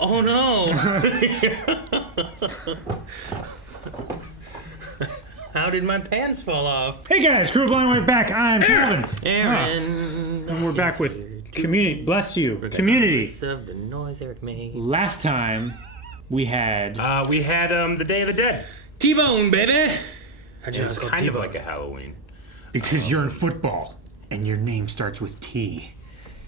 Oh no! How did my pants fall off? Hey guys, Crew Blind Wave back. I'm Kevin. Aaron. And we're back with Community. Bless you. Community. Of the noise Eric made. Last time we had the Day of the Dead. T-Bone, baby. How'd you know it's kind of like a Halloween. Because you're in football and your name starts with T.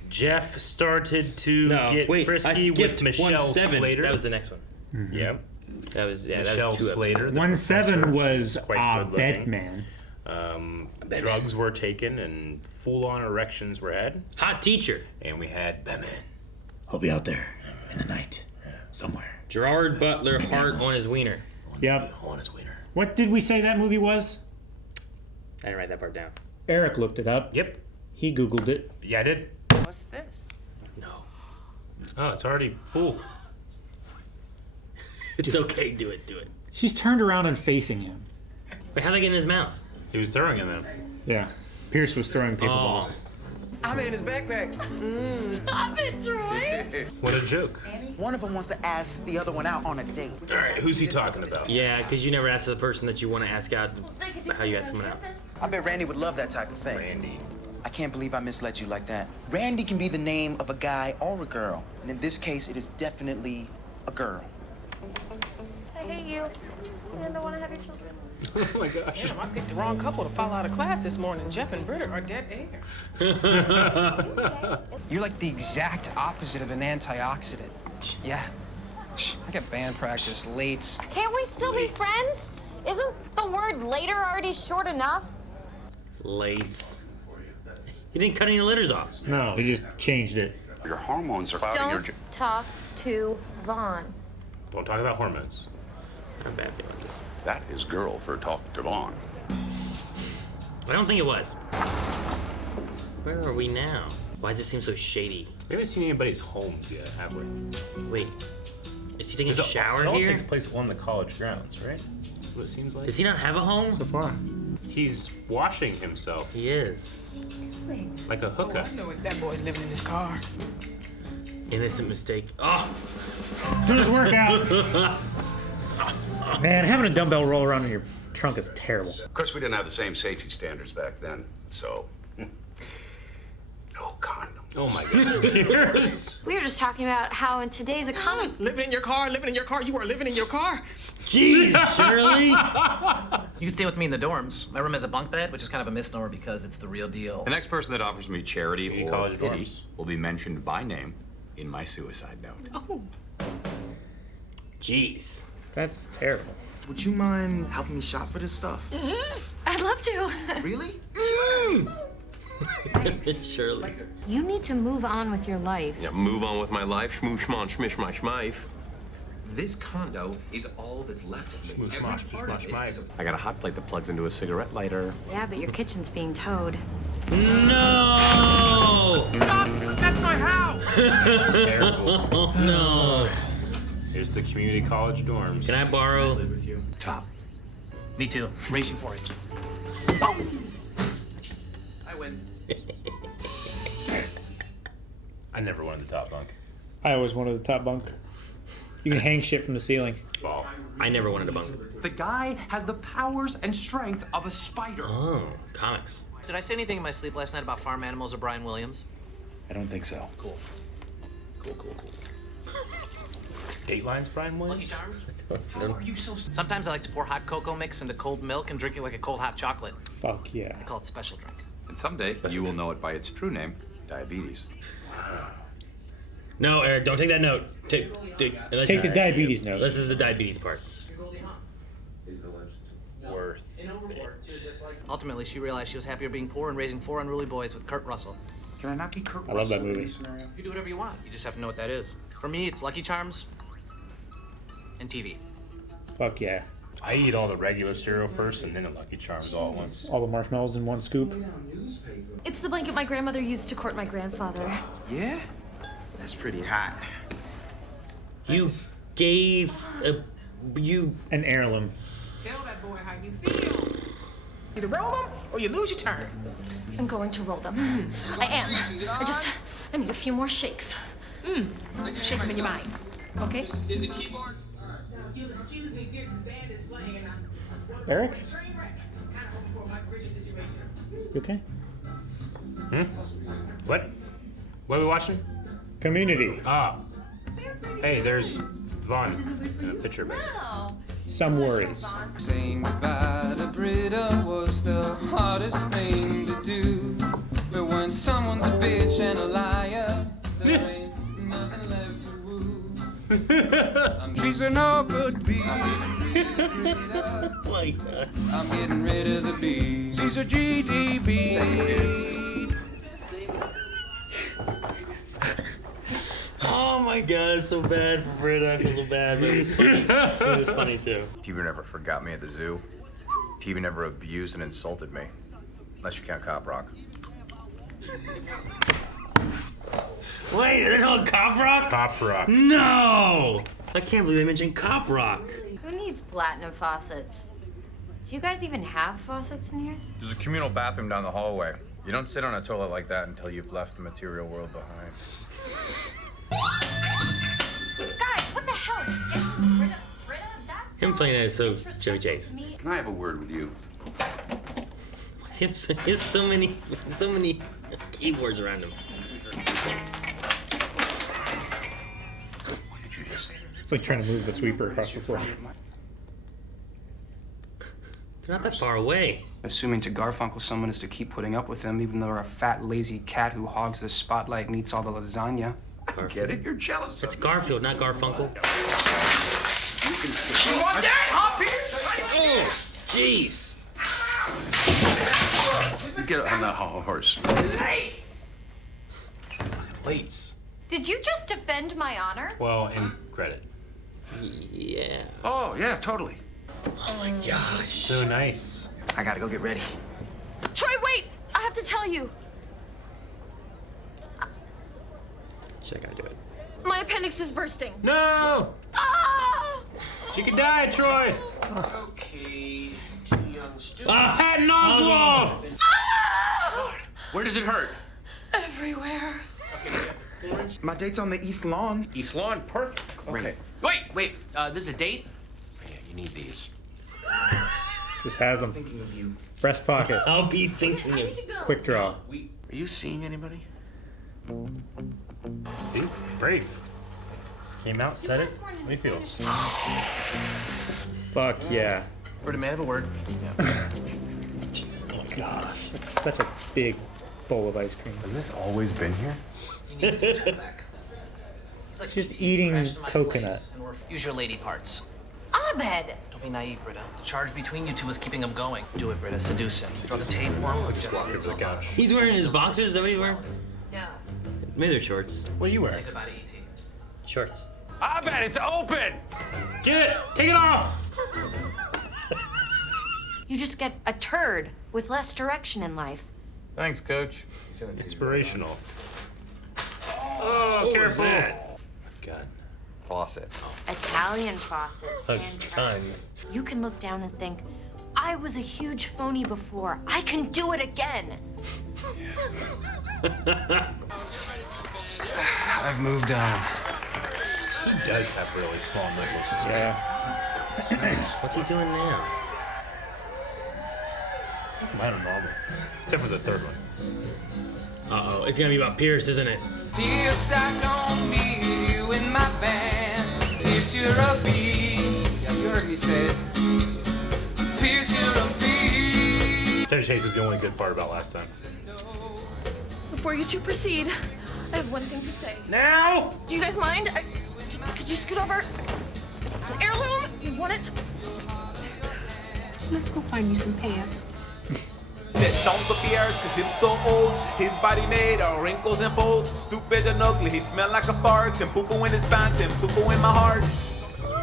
Jeff started to get frisky with Michelle Slater. That was the next one. Mm-hmm. Yep. That was Michelle Slater. 1-7 was Batman. Bedman. Drugs were taken and full-on erections were had. Hot teacher. And we had Batman. I'll be out there in the night somewhere. Gerard Butler, heart on his wiener. Yep. On his wiener. What did we say that movie was? I didn't write that part down. Eric looked it up. Yep. He Googled it. Yeah, I did. What's this? No. Oh, it's already full. It's okay, do it. She's turned around and facing him. Wait, how'd they get in his mouth? He was throwing him in. Yeah. Pierce was throwing paper balls. I'm in his backpack. Stop it, Troy! What a joke. One of them wants to ask the other one out on a date. All right, who's he talking about? Yeah, because you never ask the person that you want to ask out how you ask someone out. I bet Randy would love that type of thing. Randy. I can't believe I misled you like that. Randy can be the name of a guy or a girl. And in this case, it is definitely a girl. I hate you. And I want to have your children. Oh my gosh. Damn, I picked the wrong couple to fall out of class this morning. Jeff and Britta are dead air. You're like the exact opposite of an antioxidant. Yeah. I got band practice late. Can't we still be friends? Isn't the word later already short enough? Lates. He didn't cut any letters off. No, he just changed it. Your hormones are clouding your... Don't talk to Vaughn. Don't talk about hormones. I'm bad feeling this. That is girl for talking to Vaughn. I don't think it was. Where are we now? Why does it seem so shady? We haven't seen anybody's homes yet, have we? Wait, is he taking a shower it all here? takes place on the college grounds, right? That's what it seems like. Does he not have a home? So far. He's washing himself He is. like a Oh, hooker. I know it. That boy's living in his car. Innocent mistake. Oh! Do his workout. Man, having a dumbbell roll around in your trunk is terrible. Of course, we didn't have the same safety standards back then, so... No condom. Oh my god. Cheers. We were just talking about how in today's economy... Living in your car. You are living in your car. Jeez, Shirley! You can stay with me in the dorms. My room has a bunk bed, which is kind of a misnomer because it's the real deal. The next person that offers me charity Community or college pity dorms. will be mentioned by name in my suicide note. Oh. Jeez. That's terrible. Would you mind helping me shop for this stuff? I'd love to. Really? Shirley. You need to move on with your life. Yeah, move on with my life. Shmoo, shmon, shmish, my shmife. This condo is all that's left of me. Shmoo, shmosh, shmosh, shmife. I got a hot plate that plugs into a cigarette lighter. Yeah, but your kitchen's being towed. No! That's my house. That's terrible. Oh, no. Here's the community college dorms. Can I borrow? With you. Top. Me too. Racing for it. I win. I never wanted the top bunk. I always wanted the top bunk. You can hang shit from the ceiling. Fall. I never wanted a bunk. The guy has the powers and strength of a spider. Oh, comics. Did I say anything in my sleep last night about farm animals or Brian Williams? I don't think so. Cool. Datelines, Brian Lucky Williams? Charms? How are you so... Sometimes I like to pour hot cocoa mix into cold milk and drink it like a cold hot chocolate. Fuck yeah. I call it special drink. And someday, you will know it by its true name, diabetes. No, Eric, don't take that note. Take the diabetes note. This is the diabetes part. Worth. Ultimately, she realized she was happier being poor and raising 4 unruly boys with Kurt Russell. Can I not be Kurt I love that movie. You can do whatever you want. You just have to know what that is. For me, it's Lucky Charms and TV. Fuck yeah. I eat all the regular cereal first and then the Lucky Charms all at once. All the marshmallows in one scoop. It's the blanket my grandmother used to court my grandfather. Yeah? That's pretty hot. You gave An heirloom. Tell that boy how you feel. Either roll them or you lose your turn. I'm going to roll them. I am. I need a few more shakes. Shake them in your mind. Okay? Is it keyboard? You'll excuse me, Pierce's band is playing and I'm Eric? train wreck. Kind of hoping for a Mike Bridges situation. You okay? What? What are we watching? Community. Ah. Hey, there's Vaughn in a picture back there. No. Some worries. Saying goodbye to Britta was the hardest thing to do. But when someone's a bitch and a liar, there ain't nothing left to woo. She's a no good bee. I'm getting rid of the bee. She's a GDB. Oh my god, it's so bad for Britta. I feel so bad, but it's funny. It was funny too. TV never forgot me at the zoo. TV never abused and insulted me. Unless you count Cop Rock. Wait, there's no Cop Rock? Cop Rock. No! I can't believe they mentioned Cop Rock. Who needs platinum faucets? Do you guys even have faucets in here? There's a communal bathroom down the hallway. You don't sit on a toilet like that until you've left the material world behind. Guys, what the hell? Britta, that's Him playing that is so Chevy disrespectful Chase. to me. Can I have a word with you? He has so many keyboards around him. What did you just say? It's like trying to move the sweeper across the floor. They're not that far away. Assuming to Garfunkel someone is to keep putting up with them, even though they're a fat, lazy cat who hogs the spotlight and eats all the lasagna. Get it? You're jealous It's of Garfield, not Garfunkel. You want that, huh, Pierce? Oh, jeez. You get on that horse. Plates. Did you just defend my honor? Well, in credit. Yeah. Oh, yeah, totally. Oh my gosh. So nice. I gotta go get ready. Troy, wait! I have to tell you. Shit, I gotta do it. My appendix is bursting. No! Ah! She could die, Troy! Okay, too young, stupid. Patton Oswalt! Ah! Where does it hurt? Everywhere. My date's on the East Lawn. East Lawn, perfect. Great. Wait, this is a date? Yeah, you need these. Just has them. Thinking of you. Breast pocket. I'll be thinking I need of. to go. Quick draw. Are you seeing anybody? Dude, brave. Came out, said it. weren't How he feels. Fuck yeah. Britta, may I have a word? Oh my gosh. That's such a big bowl of ice cream. Has this always been here? You need to turn back. He's like, Just "PC, eating crashed into my coconut." place, and use your lady parts. Abed! Don't be naive, Britta. The charge between you two is keeping him going. Do it, Britta. Seduce him. Draw the tapeworm or just Walk over the couch. He's wearing his boxers? Is that what he's wearing? No. Maybe they're shorts. What are you Say wearing? goodbye to E.T. Shorts. I bet it's open! Get it! Take it off! You just get a turd with less direction in life. Thanks, Coach. Inspirational. Oh, careful! God. Faucet. Italian faucets. A hand gun. You can look down and think, I was a huge phony before. I can do it again. I've moved on. He does have really small nipples. Yeah. What's he doing now? Mine are normal. Except for the third one. Uh-oh, it's gonna be about Pierce, isn't it? Pierce, I don't need you in my band. Pierce, you're a bee. Yeah, you heard me say it. Pierce, you're a bee. Chevy Chase was the only good part about last time. Before you two proceed, I have one thing to say. Now! Do you guys mind? Could you scoot over? It's an heirloom. You want it? Let's go find you some pants. Don't look the Irish cause him so old. His body made of wrinkles and folds. Stupid and ugly, he smell like a fart. And poo-poo in his pants and poo-poo in my heart.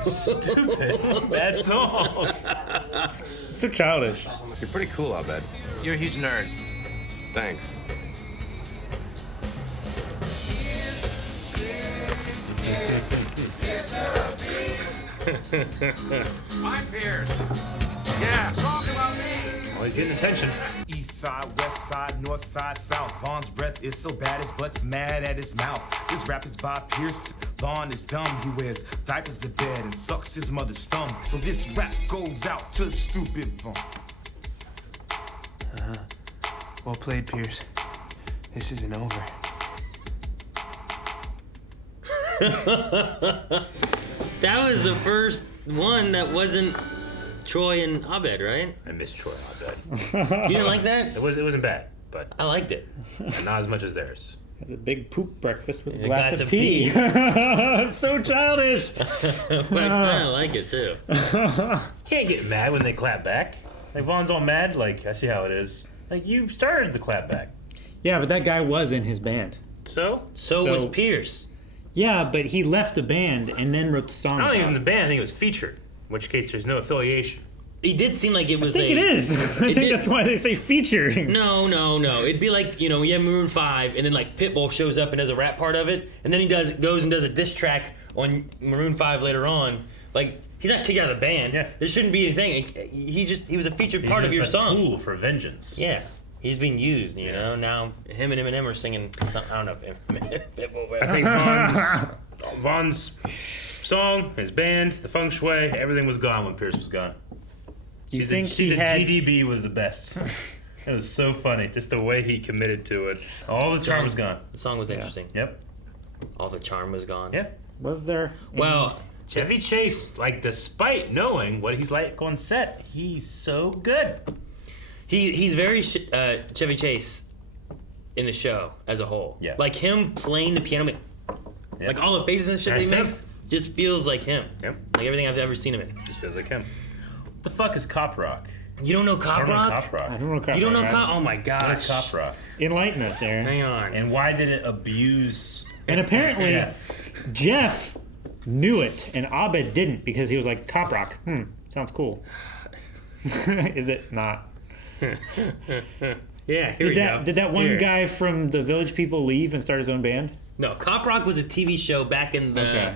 Stupid. Bad song. So childish. You're pretty cool, I bet. You're a huge nerd. Thanks. I'm Pierce. Yeah, talk about me. Well, he's getting attention. East side, west side, north side, south. Vaughn's breath is so bad his butt's mad at his mouth. This rap is by Pierce. Vaughn is dumb. He wears diapers to bed and sucks his mother's thumb. So this rap goes out to stupid Vaughn. Well played, Pierce. This isn't over. That was the first one that wasn't Troy and Abed, right? I miss Troy and Abed. You didn't like that? It wasn't bad, but I liked it. Not as much as theirs. Has a big poop breakfast with a glass glass of of pee. pee. It's so childish. But I kind of like it too. Can't get mad when they clap back. Like Vaughn's all mad. Like, I see how it is. Like, you started the clap back. Yeah, but that guy was in his band. So was Pierce. Yeah, but he left the band and then wrote the song. I don't think it was in the band. I think it was featured. In which case, there's no affiliation. It did seem like it was. I think it is. I think that's why they say featured. No. It'd be like, you know, we have Maroon 5, and then like Pitbull shows up and does a rap part of it, and then he goes and does a diss track on Maroon 5 later on. Like, he's not kicked out of the band. Yeah. There shouldn't be anything. He was a featured part of your song. Tool for vengeance. Yeah. He's being used, you know. Now him and Eminem are singing. I don't know if Pitbull. I think Vaughn's song, his band, the feng shui, everything was gone when Pierce was gone. You think he had... GDB was the best. It was so funny, just the way he committed to it. All the charm was gone. The song was interesting. Yep. All the charm was gone. Yeah. Was there? Well, Chevy Chase, like, despite knowing what he's like on set, he's so good. He's very Chevy Chase in the show as a whole. Yeah. Like him playing the piano, like all the faces and shit That's he him. makes, just feels like him. Yep. Like everything I've ever seen him in. Just feels like him. What the fuck is cop rock? You don't know cop rock? I don't know cop rock. You don't know cop? Oh my gosh. What is cop rock? Enlighten us, Aaron. Hang on. And why did it abuse? And apparently, Jeff knew it, and Abed didn't because he was like, cop rock. Sounds cool. Is it not? Yeah, here we go. Did that one guy from the Village People leave and start his own band? No, Cop Rock was a TV show back in the,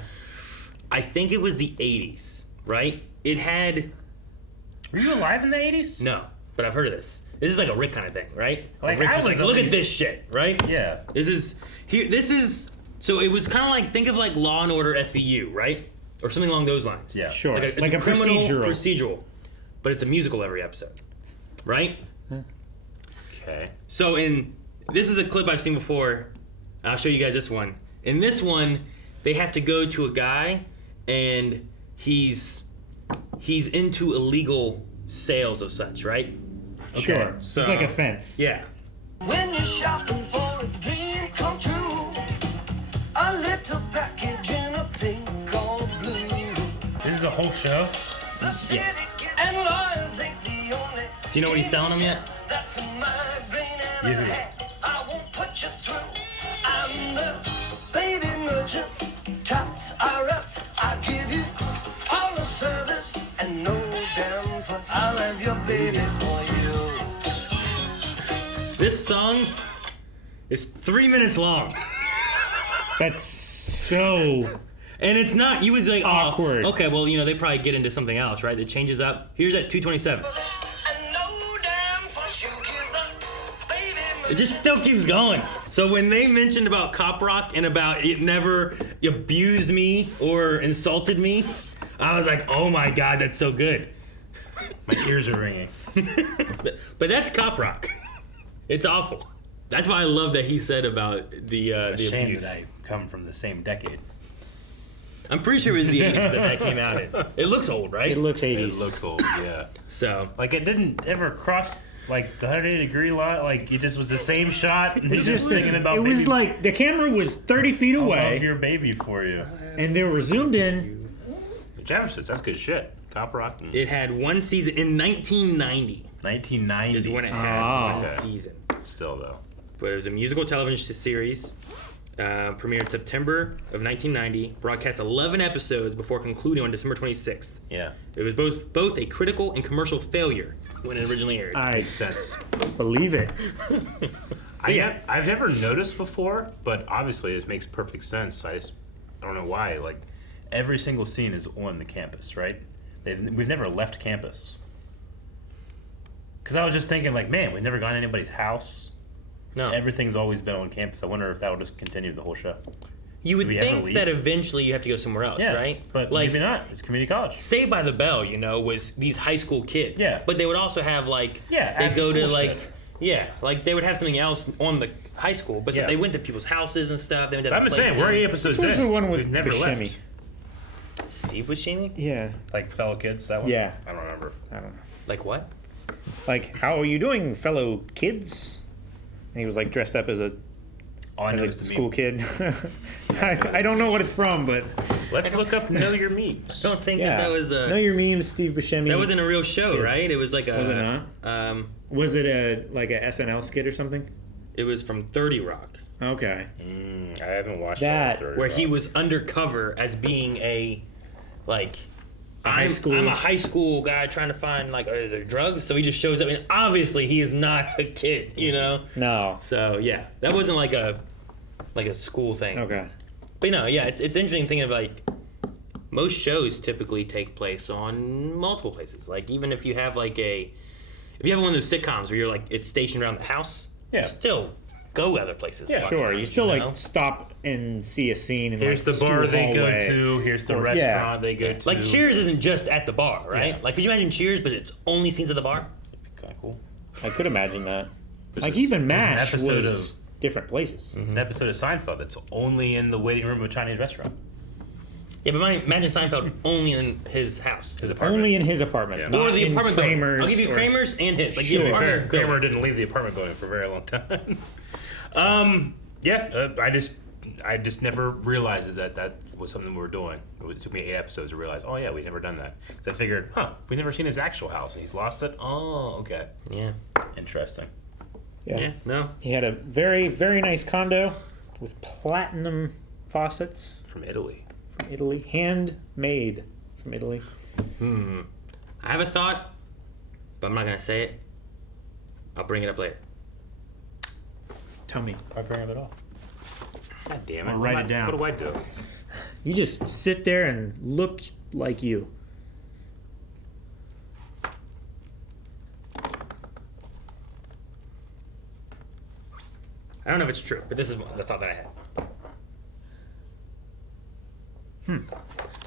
I think it was the 80s, right? It had... Were you alive in the 80s? No, but I've heard of this. This is like a Rick kind of thing, right? Like, Rick I was was like, at look at least- this shit, right? Yeah. This is... So it was kind of like, think of like Law and Order SVU, right? Or something along those lines. Yeah. Sure. It's Like a criminal procedural. But it's a musical every episode, right? Okay. So this is a clip I've seen before. I'll show you guys this one. In this one, they have to go to a guy, and he's into illegal sales of such, right? Sure. Okay, So, it's like a fence. Yeah. When you're shopping for a dream come true, a little package in a pink or blue. This is a whole show? Yes. And lawyers ain't the only. Do you know what he's selling them yet? That's a migraine and a hat. I won't put you through. I'm the baby merchant. Tots are us. I give you all the service and no damn fuss. I'll have your baby for you. This song is 3 minutes long. That's so... And it's not, you would like, awkward. Oh, okay, well, you know, they probably get into something else, right? That changes up. Here's at 2:27. It just still keeps going. So when they mentioned about Cop Rock and about it never abused me or insulted me, I was like, oh my God, that's so good. My ears are ringing. But that's Cop Rock. It's awful. That's why I love that he said about the Shame abuse. that I come from the same decade. I'm pretty sure it was the 80s that came out in. It looks old, right? It looks 80s. It looks old, yeah. So, like, it didn't ever cross like the 180-degree line. Like, it just was the same shot. And he's just singing about. It baby. was like the camera was 30 feet I away. love your baby for you. And they were zoomed in. Jefferson's, that's good shit. Cop Rock. It had one season in 1990. 1990 is when it had one season. Still though. But it was a musical television series. Premiered September of 1990. Broadcast 11 episodes before concluding on December 26th. Yeah. It was both a critical and commercial failure when it originally aired. Makes sense. Believe it. I've never noticed before, but obviously this makes perfect sense. I don't know why. Like, every single scene is on the campus, right? We've never left campus. Because I was just thinking, like, man, we've never gone to anybody's house. No. Everything's always been on campus. I wonder if that will just continue the whole show. You would Do we ever think leave? that eventually you have to go somewhere else, Yeah, right? but like, maybe not. It's community college. Saved by the Bell, you know, was these high school kids. Yeah. But they would also have like they after go to school like shit. like they would have something else on the high school, but so Yeah. they went to people's houses and stuff. They went to I'm just saying, we're 8 episodes This was in. the one with We've never Buscemi. left. Steve Buscemi? Yeah. Like fellow kids, that one? Yeah. I don't remember. I don't know. Like what? Like, how are you doing, fellow kids? And he was like dressed up as a I know as it's a the school meme. kid. I don't know what it's from, but Let's look up Know Your Memes. I don't think yeah. that was a Know Your Memes, Steve Buscemi. that wasn't a real show, Kid. right? It was like a Was it not? Was it a SNL skit or something? It was from 30 Rock. Okay. I haven't watched That- that. Where he was undercover as being a like high school- I'm a high school guy trying to find like are there drugs, so he just shows up and obviously he is not a kid, you know. No. So yeah, that wasn't like a school thing. Okay. But no, yeah, it's interesting thinking of like most shows typically take place on multiple places. Like even if you have like if you have one of those sitcoms where you're like it's stationed around the house, Yeah. you still go other places. Yeah, lots of sure. times, You still know? like stop and see a scene. In, Here's like, the bar school they go hallway. to. Here's the Or- restaurant they go to. Like Cheers isn't just at the bar, right? Yeah. Like could you imagine Cheers, but it's only scenes at the bar? Kind of cool. I could imagine that. There's Like a- even there's an MASH episode was different places. An episode of Seinfeld that's only in the waiting room of a Chinese restaurant. Yeah, but imagine Seinfeld only in his house. His apartment. Only in his apartment, Yeah. not Or the in apartment building. Kramer's. I'll give you or- Kramer's and his. Like, Sure. give me Kramer, Kramer, Kramer didn't leave the apartment building for a very long time. I just never realized that was something we were doing. It took me 8 episodes to realize, oh yeah, we'd never done that. Because I figured, we've never seen his actual house and he's lost it. Oh, okay. Yeah. Interesting. Yeah. No. He had a very, very nice condo with platinum faucets From Italy. from Italy, handmade from Italy. I have a thought, but I'm not gonna say it. I'll bring it up later. Tell me. Why bring it at all? God damn it. I'll write What it down. do I do? You just sit there and look like you. I don't know if it's true, but this is the thought that I had.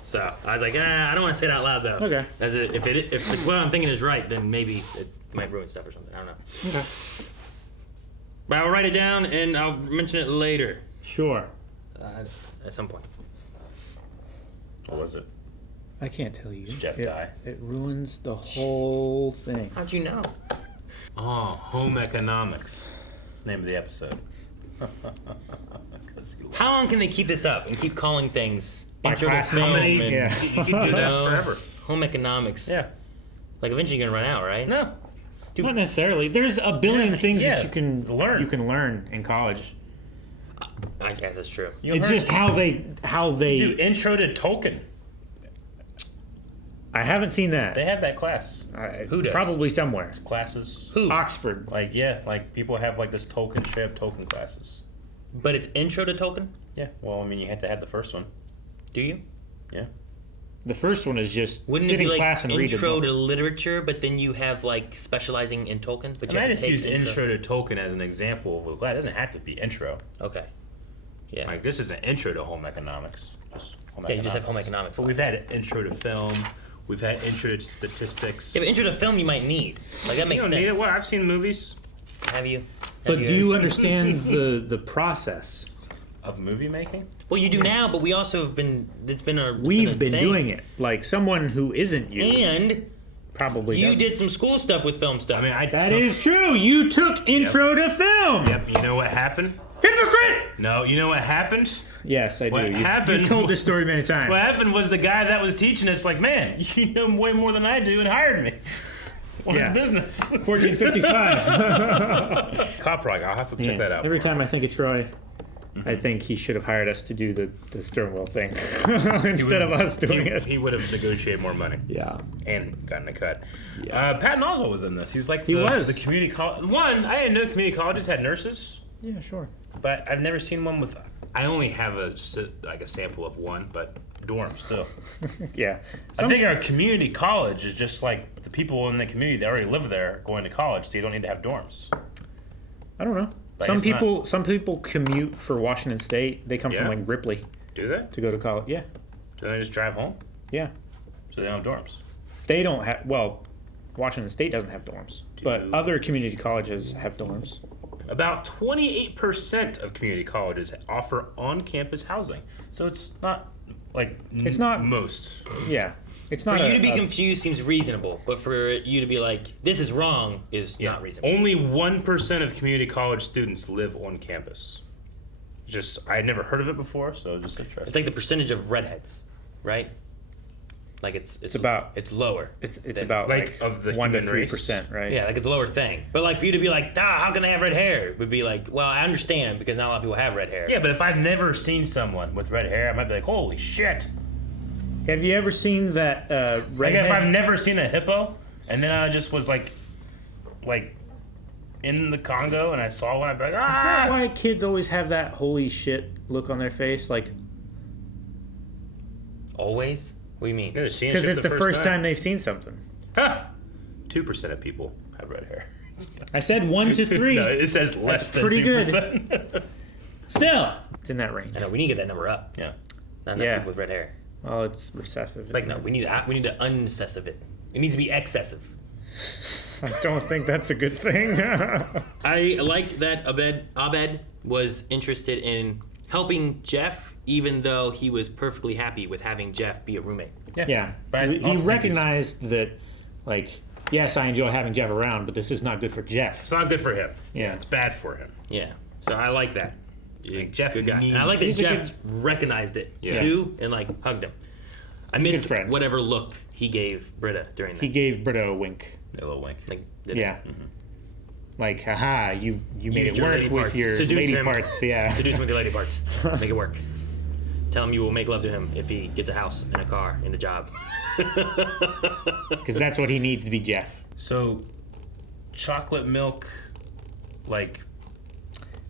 So I was like, I don't want to say it out loud though. Okay. If what I'm thinking is right, then maybe it might ruin stuff or something. I don't know. Okay. But I'll write it down and I'll mention it later Sure. at some point. What was it? I can't tell you. Jeff it, die? It ruins the whole thing. How'd you know? Oh, Home Economics. That's the name of the episode. 'Cause he How long can they keep this up and keep calling things By intro to class film name? and, Yeah. You can do that forever. home economics? Yeah. Like eventually you're gonna run out, right? No. Not necessarily. There's a billion things yeah. that you can Learn. You can learn in college. I guess that's true. It's just how they Do Intro to Tolkien. I haven't seen that. They have that class. Who does? Probably somewhere. Classes. Who? Oxford. Like, yeah, like people have like this Tolkien ship, Tolkien classes. But it's intro to Tolkien? Yeah. Well, I mean, you had to have the first one. Do you? Yeah. The first one is just Wouldn't sit it be in like class and read a intro book. to literature, but then you have like specializing in Tolkien? But you I have just to take use intro to Tolkien as an example of a class. It doesn't have to be intro. Okay. Yeah. Like, this is an intro to home economics. Just home Yeah, you just have home economics But we've had intro to film. We've had intro to statistics. Yeah, but intro to film you might need. Like that makes you don't sense. need it. Well, I've seen movies Have you? But do you understand the process? of movie making. Well, you do now, but we also have been. We've been thing. doing it. Like someone who isn't you. And probably you doesn't. did some school stuff with film stuff. I mean, That is true. You took intro to film. Yep. You know what happened? Hypocrite! No. You know what happened? Yes, I do. What happened? You've told this story many times. What happened was the guy that was teaching us, like, man, you know way more than I do, and hired me. What's Yeah. business? 1455. Cop Rock. I'll have to check that out. Every time I think of Troy, I think he should have hired us to do the steering wheel thing instead of us doing it. He would have negotiated more money. Yeah. And gotten a cut. Patton Oswalt was in this. He was like was. the community college. One, I didn't know community colleges had nurses, Yeah, sure. but I've never seen one with. I only have a sample of one, but dorms too. Yeah. I think our community college is just like the people in the community that already live there going to college, so you don't need to have dorms. I don't know. Like, Some people commute for Washington State. They come from like Ripley. Do they? To go to college. Yeah. Do they just drive home? Yeah. So they don't have dorms. They don't have. Well, Washington State doesn't have dorms, but other community colleges have dorms. About 28% of community colleges offer on-campus housing, so it's not like It's not most. Yeah, it's For not. you to be confused seems reasonable, but for you to be like, this is wrong is not reasonable. Only 1% of community college students live on campus. Just I had never heard of it before, so just interesting. It's like the percentage of redheads, right? Like it's lower. It's about like of the 1 to human race. 3%, right? Yeah, like it's a lower thing. But like for you to be like, how can they have red hair? Would be like, well, I understand because not a lot of people have red hair. Yeah, but if I've never seen someone with red hair, I might be like, holy shit. Have you ever seen that Like redhead? if I've never seen a hippo, and then I just was like in the Congo and I saw one, I'd be like, Is that ah! why kids always have that holy shit look on their face? Like, always? What do you mean? because it's the first time they've seen something. 2% of people have red hair. I said 1 to 3. No, it says less That's than pretty 2%. good. Still, it's in that range. I know we need to get that number up. Yeah. Not enough Yeah. people with red hair. Oh, it's recessive. Like no, we need to uncessive it. It needs to be excessive. I don't think that's a good thing. I liked that Abed was interested in helping Jeff, even though he was perfectly happy with having Jeff be a roommate. Yeah, But I he also think recognized that, like, yes, I enjoy having Jeff around, but this is not good for Jeff. It's not good for him. Yeah. It's bad for him. Yeah, so I like that. Like Jeff Good guy. needs- And I like that He's a Jeff recognized it too and like hugged him. I He's a missed good friend. whatever look he gave Britta during that. He gave Britta a wink. A little wink. Like, Yeah. Like, haha, you made Used it your work lady with parts. your Seduce lady him. parts. Yeah. Seduce him with your lady parts. Make it work. Tell him you will make love to him if he gets a house and a car and a job. Because that's what he needs to be Jeff. So, chocolate milk, like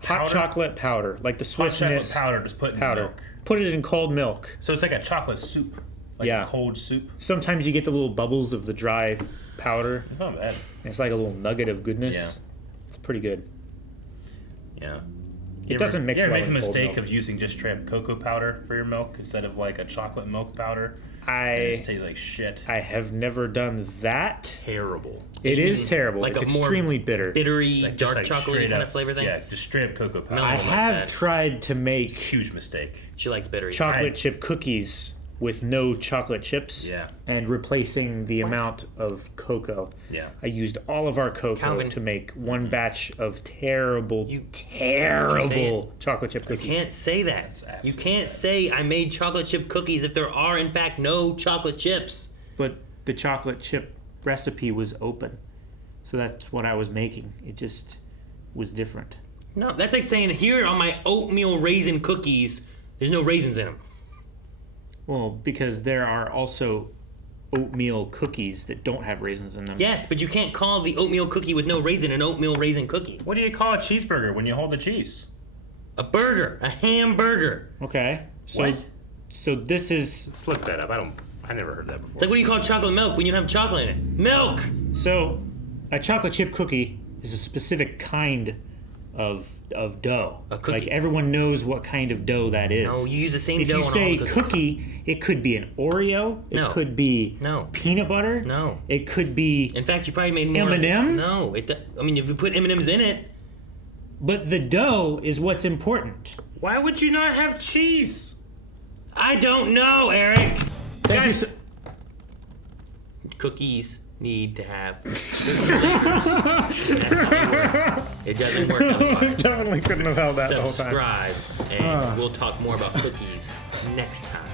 Hot powder? chocolate powder, like the Hot Swiss chocolate Miss powder, just put in powder. milk. Put it in cold milk. So it's like a chocolate soup, like Yeah. a cold soup. Sometimes you get the little bubbles of the dry powder. It's not bad. It's like a little nugget of goodness. Yeah. It's pretty good. Yeah. It doesn't mix You ever well make the in cold mistake milk. of using just straight cocoa powder for your milk instead of like a chocolate milk powder? It tastes like shit. I have never done that. Terrible. It is terrible. Like it's a more extremely bitter. Bittery, Like, just dark like chocolate straight kind up- of flavor thing. Yeah, just straight up cocoa powder. No, I like have that. tried to make Huge mistake. She likes bittery. chocolate chip cookies with no chocolate chips. Yeah. And replacing the amount of cocoa. Yeah. I used all of our cocoa Calvin. to make one batch of terrible, Say terrible chocolate chip You cookies. can't say that. You can't say I made chocolate chip cookies if there are in fact no chocolate chips. But the chocolate chip recipe was open. So that's what I was making. It just was different. No, that's like saying here on my oatmeal raisin cookies, there's no raisins in them. Well, because there are also oatmeal cookies that don't have raisins in them. Yes, but you can't call the oatmeal cookie with no raisin an oatmeal raisin cookie. What do you call a cheeseburger when you hold the cheese? A burger, a hamburger. Okay. So What? so this is Let's look that up. I never heard that before. It's like what do you call chocolate milk when you don't have chocolate in it? Milk! so a chocolate chip cookie is a specific kind of dough. A cookie. Like everyone knows what kind of dough that is. No, you use the same if dough you on all say the cookies. cookie, it could be an Oreo. It No. could be No. peanut butter. No. It could be. In fact, you probably made more. M&M? No, I mean if you put M&Ms in it, But the dough is what's important. Why would you not have cheese? I don't know, Eric. Thank you. Cookies need to have flavors. That's how they work. It doesn't work otherwise. Definitely couldn't have held that the whole time. Subscribe, and we'll talk more about cookies next time.